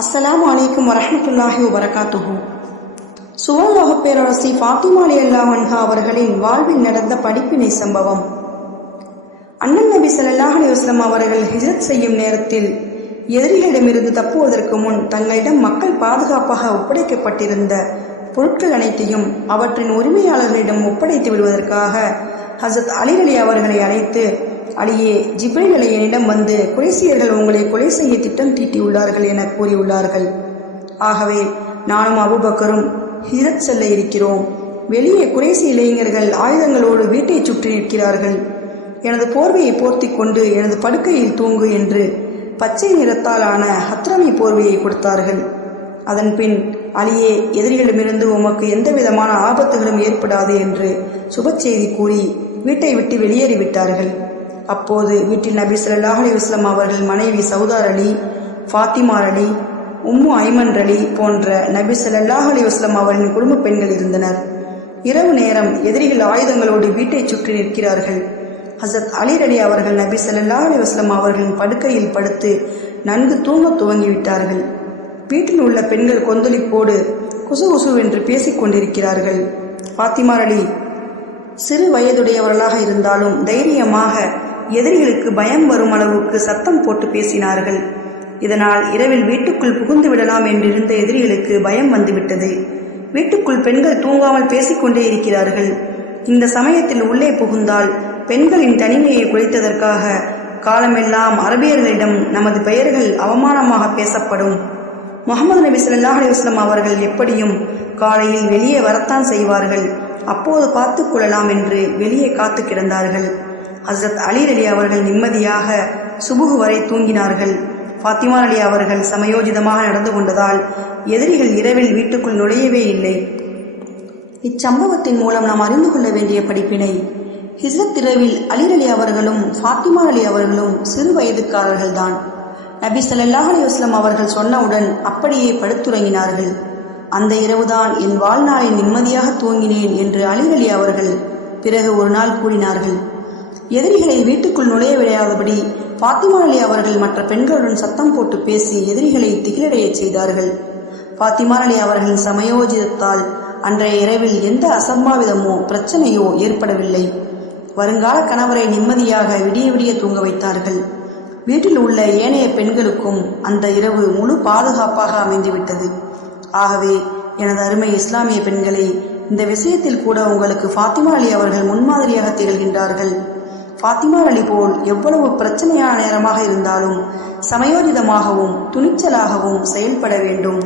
அஸ்லாம் அலைக்கும் வரமத்துல்லாஹி வரகாத்துஹு சுவர்லோக பேரரசி ஃபாத்திமா அலி அல்லா அன்ஹா அவர்களின் வாழ்வில் நடந்த படிப்பினை சம்பவம். அண்ணன் நபி சல்லாஹ் அலைஹி அவர்கள் ஹிஜத் செய்யும் நேரத்தில் எதிரிகளிடமிருந்து தப்புவதற்கு முன் தங்களிடம் மக்கள் பாதுகாப்பாக ஒப்படைக்கப்பட்டிருந்த பொருட்கள் அனைத்தையும் அவற்றின் உரிமையாளர்களிடம் ஒப்படைத்து விடுவதற்காக ஹசத் அலிகலி அவர்களை அழைத்து அலியே ஜிப்ரைல் அலி வந்து குறைசியர்கள் உங்களை கொலை செய்ய திட்டம் தீட்டியுள்ளார்கள் என கூறியுள்ளார்கள். ஆகவே நானும் அபுபக்கரும் ஹிரத் செல்ல இருக்கிறோம். வெளியே குறைசி இளைஞர்கள் ஆயுதங்களோடு வீட்டை சுற்றி நிற்கிறார்கள். எனது போர்வையை போர்த்தி கொண்டு எனது படுக்கையில் தூங்கு என்று பச்சை நிறத்தாலான ஹத்ரமி போர்வையை கொடுத்தார்கள். அதன் பின் அலியே எதிரிகளிடமிருந்து உமக்கு எந்த விதமான ஆபத்துகளும் ஏற்படாது என்று சுப செய்தி கூறி வீட்டை விட்டு வெளியேறிவிட்டார்கள். அப்போது வீட்டில் நபி ஸல்லல்லாஹு அலி வஸல்லம் அவர்கள் மனைவி சௌதார் அலி ஃபாத்திமார் அலி உம்மு ஐமன் அலி போன்ற நபி ஸல்லல்லாஹு அலி வஸல்லம் அவர்களின் குடும்ப பெண்கள் இருந்தனர். இரவு நேரம் எதிரிகள் ஆயுதங்களோடு வீட்டை சுற்றி நிற்கிறார்கள். ஹசத் அலி அலி அவர்கள் நபி ஸல்லல்லாஹு அலி வஸ்லம் அவர்களின் படுக்கையில் படுத்து நன்கு தூங்க துவங்கிவிட்டார்கள் வீட்டில் உள்ள பெண்கள் கொந்தளிப்போடு குசு குசுவென்று பேசிக் கொண்டிருக்கிறார்கள். பாத்திமார் அலி சிறு வயதுடையவர்களாக இருந்தாலும் தைரியமாக எதிரிகளுக்கு பயம் வரும் அளவுக்கு சத்தம் போட்டு பேசினார்கள். இதனால் இரவில் வீட்டுக்குள் புகுந்து விடலாம் என்றிருந்த எதிரிகளுக்கு பயம் வந்துவிட்டது. வீட்டுக்குள் பெண்கள் தூங்காமல் பேசிக்கொண்டே இருக்கிறார்கள். இந்த சமயத்தில் உள்ளே புகுந்தால் பெண்களின் தனிமையை குறைத்ததற்காக காலமெல்லாம் அரபியர்களிடம் நமது பெயர்கள் அவமானமாக பேசப்படும். முகமது நபி ஸல்லல்லாஹு அலைஹி அவர்கள் எப்படியும் காலையில் வெளியே வரத்தான் செய்வார்கள். அப்போது பார்த்து கொள்ளலாம் என்று வெளியே காத்து கிடந்தார்கள். ஹசரத் அலி அலி அவர்கள் நிம்மதியாக சுபுகு வரை தூங்கினார்கள். ஃபாத்திமா அலி அவர்கள் சமயோஜிதமாக நடந்து கொண்டதால் எதிரிகள் இரவில் வீட்டுக்குள் நுழையவே இல்லை. இச்சம்பவத்தின் மூலம் நாம் அறிந்து கொள்ள வேண்டிய படிப்பினை ஹிஸ்ரத் இரவில் அலி அலி அவர்களும் ஃபாத்திமா அலி அவர்களும் சிறு வயதுக்காரர்கள்தான். நபி சல்லாஹ் அலைஹி வஸல்லம் அவர்கள் சொன்னவுடன் அப்படியே படுத்துறங்கினார்கள். அந்த இரவுதான் என் வாழ்நாளில் நிம்மதியாக தூங்கினேன் என்று அலி அலி அவர்கள் பிறகு ஒரு நாள் கூறினார்கள். எதிரிகளை வீட்டுக்குள் நுழைய விடையாதபடி பாத்திமா அலி அவர்கள் மற்ற பெண்களுடன் சத்தம் போட்டு பேசி எதிரிகளை திகிலடையச் செய்தார்கள். பாத்திமா அலி அவர்களின் சமயோஜிதத்தால் அன்றைய இரவில் எந்த அசம்பாவிதமோ பிரச்சனையோ ஏற்படவில்லை. வருங்கால கணவரை நிம்மதியாக விடிய விடிய தூங்க வைத்தார்கள். வீட்டில் உள்ள ஏனைய பெண்களுக்கும் அந்த இரவு முழு பாதுகாப்பாக அமைந்துவிட்டது. ஆகவே எனது அருமை இஸ்லாமிய பெண்களே இந்த விஷயத்தில் கூட உங்களுக்கு ஃபாத்திமா அலி அவர்கள் முன்மாதிரியாக திகழ்கின்றார்கள். ஃபாத்திமா அலி போல் எவ்வளவு பிரச்சனையான நேரமாக இருந்தாலும் சமயோஜிதமாகவும் துணிச்சலாகவும் செயல்பட வேண்டும்.